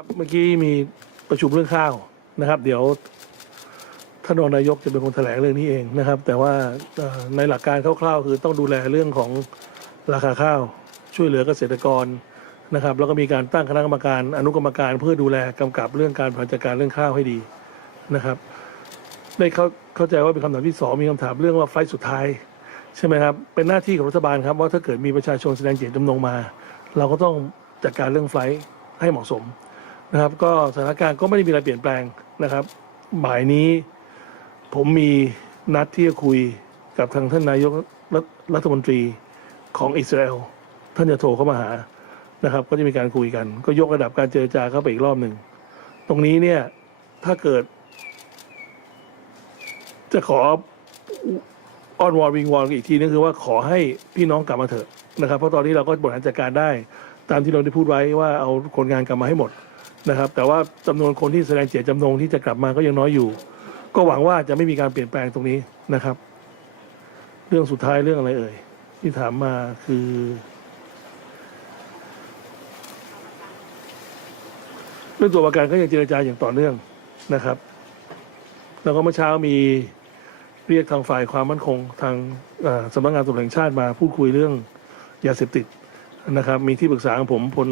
ครับเมื่อกี้มีประชุมเรื่องข้าวนะครับ เดี๋ยวท่านรองนายกจะเป็นคนแถลงเรื่องนี้เองนะครับ แต่ว่าในหลักการคร่าวๆ คือต้องดูแลเรื่องของราคาข้าว ช่วยเหลือเกษตรกรนะครับ แล้วก็มีการตั้งคณะกรรมการอนุกรรมการเพื่อดูแลกำกับเรื่องการบริหารจัดการเรื่องข้าวให้ดีนะครับ ได้เข้าเข้าใจว่าเป็นคำถามที่สองมีคำถามเรื่องว่าไฟสุดท้ายใช่ไหมครับเป็นหน้าที่ของรัฐบาลครับว่าถ้าเกิดมีประชาชนแสดงเจตจำนงมา เราก็ต้องจัดการเรื่องไฟให้เหมาะสม นะครับ ก็สถานการณ์ก็ไม่ได้มีอะไรเปลี่ยนแปลงนะครับบ่ายนี้ผมมีนัดที่จะคุยกับทางท่านนายกรัฐรัฐมนตรีของอิสราเอลท่านจะโทรเข้ามาหานะครับ ก็จะมีการคุยกัน ก็ยกระดับการเจรจาเข้าไปอีกรอบหนึ่งตรงนี้เนี่ยถ้าเกิด จะขออ้อนวอนวิงวอนอีกทีนึงคือว่าขอให้พี่น้องกลับมาเถอะนะครับ เพราะตอนนี้เราก็บริหารจัดการได้ ตามที่เราได้พูดไว้ว่าเอาคนงานกลับมาให้หมด นะครับ แต่ว่าจำนวนคนที่แสดงเจตจำนงที่จะกลับมาก็ยังน้อยอยู่ ก็หวังว่าจะไม่มีการเปลี่ยนแปลงตรงนี้นะครับ เรื่องสุดท้ายเรื่องอะไรเอ่ยที่ถามมาคือ เรื่องตัวประกันก็ยังเจรจาอย่างต่อเนื่องนะครับ แล้วก็เมื่อเช้ามีเรียกทางฝ่ายความมั่นคงทางสำนักงานตำรวจแห่งชาติมาพูดคุยเรื่องยาเสพติดนะครับ มีที่ปรึกษาของผมพล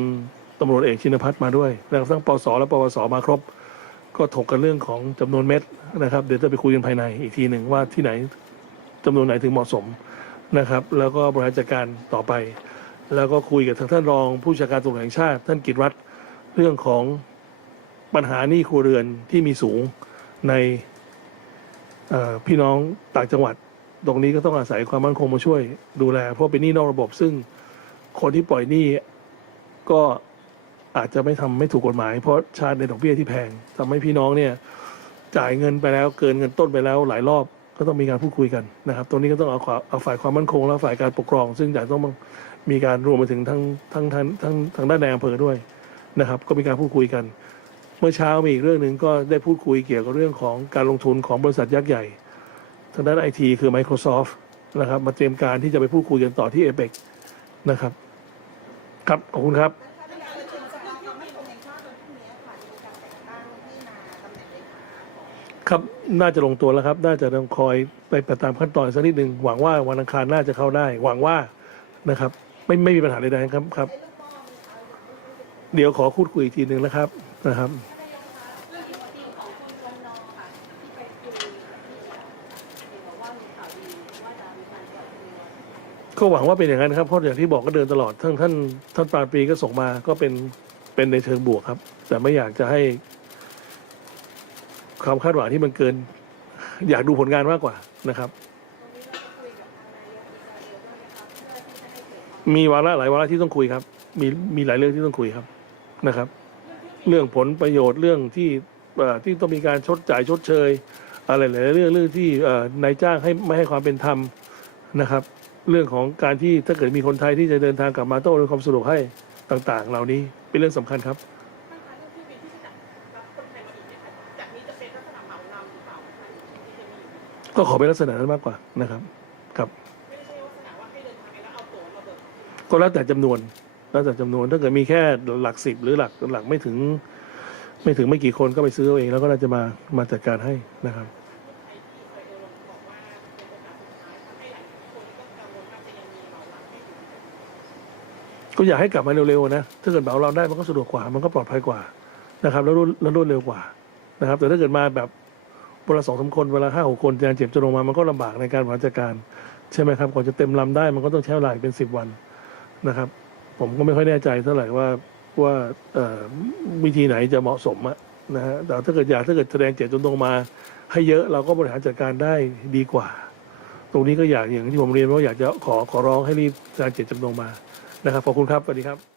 ตำรวจเอกชินพัฒน์มาด้วยแล้วทั้งปสและปวสมาครบ ก็ถกกันเรื่องของจำนวนเม็ดนะครับ เดี๋ยวจะไปคุยกันภายในอีกทีหนึ่งว่าที่ไหนจำนวนไหนถึงเหมาะสมนะครับ แล้วก็บริหารจัดการต่อไป แล้วก็คุยกับทางท่านรองผู้ชาการตำรวจแห่งชาติ ท่านกิตวัตรเรื่องของปัญหาหนี้ครัวเรือนที่มีสูงในพี่น้องต่างจังหวัด ตรงนี้ก็ต้องอาศัยความมั่นคงมาช่วยดูแล เพราะเป็นหนี้นอกระบบซึ่งคนที่ปล่อยหนี้ก็ อาจจะไม่ทำไม่ถูกกฎหมาย เพราะชาติในดอกเบี้ยที่แพงทำให้พี่น้องเนี่ยจ่ายเงินไปแล้วเกินเงินต้นไปแล้วหลายรอบก็ต้องมีการพูดคุยกันนะครับ ตรงนี้ก็ต้องเอาความเอาฝ่ายความมั่นคงและฝ่ายการปกครอง ซึ่งจะต้องมีการรวมไปถึงทั้งทั้งทั้งทั้งทางด้านในอำเภอด้วยนะครับ ก็มีการพูดคุยกัน เมื่อเช้ามีอีกเรื่องหนึ่งก็ได้พูดคุยเกี่ยวกับเรื่องของการลงทุนของบริษัทยักษ์ใหญ่ ทางด้านไอทีคือ Microsoft นะครับ มาเตรียมการที่จะไปพูดคุยกันต่อที่เอเปกนะครับ ครับขอบคุณครับ ครับน่าจะลงตัวแล้วครับ น่าจะต้องคอยไปไปตามขั้นตอนสักนิดหนึ่งหวังว่าวันอังคารน่าจะเข้าได้ หวังว่านะครับ ไม่ไม่มีปัญหาใดๆครับครับ เดี๋ยวขอพูดคุยอีกทีหนึ่งนะครับนะครับเรื่องที่ทีมของคุณกนอค่ะที่ไปคุยกับที่เห็นบอกว่ามีข่าวดีว่าจะมีการปล่อยตัวก็หวังว่าเป็นอย่างนั้นครับเพราะอย่างที่บอกก็เดินตลอดท่านท่านท่านปราณปรีก็ส่งมาก็เป็นเป็นในเชิงบวกครับ แต่ไม่อยากจะให้ ความคาดหวังที่มันเกิน อยากดูผลงานมากกว่านะครับ มีวาระหลายวาระที่ต้องคุยครับ มีมีหลายเรื่องที่ต้องคุยครับนะครับ เรื่องผลประโยชน์เรื่องที่ที่ต้องมีการชดจ่ายชดเชย อะไรหลายเรื่องเรื่องที่นายจ้างให้ไม่ให้ความเป็นธรรมนะครับ เรื่องของการที่ถ้าเกิดมีคนไทยที่จะเดินทางกลับมาต้องอำนวยความสะดวกให้ต่าง ๆ เหล่านี้เป็นเรื่องสำคัญครับ ก็ขอเป็นลักษณะนั้นมากกว่านะครับ ครับ ก็แล้วแต่จำนวนแล้วแต่จำนวนถ้าเกิดมีแค่หลักสิบหรือหลักหลักไม่ถึง ไม่ถึงไม่กี่คนก็ไปซื้อเอาเอง แล้วก็น่าจะมามาจัดการให้นะครับก็อยากให้กลับมาเร็วๆนะ ถ้าเกิดเหมาเราได้มันก็สะดวกกว่า มันก็ปลอดภัยกว่านะครับ แล้วรวดแล้วรวดเร็วกว่านะครับ แต่ถ้าเกิดมาแบบ เวลาสองสามคนเวลาห้าหกคนจะเจ็บจะลงมามันก็ลำบากในการบริหารจัดการใช่ไหมครับก่อนจะเต็มลำได้มันก็ต้องใช้เวลาเป็นสิบวันนะครับ ผมก็ไม่ค่อยแน่ใจเท่าไหร่ว่าว่าวิธีไหนจะเหมาะสมอะนะฮะแต่ถ้าเกิดอยากถ้าเกิดแสดงเจตจำนงมา ให้เยอะเราก็บริหารจัดการได้ดีกว่า ตรงนี้ก็อยากอย่างที่ผมเรียนว่าอยากจะขอขอร้องให้รีบแสดงเจตจำนงมานะครับขอบคุณครับสวัสดีครับ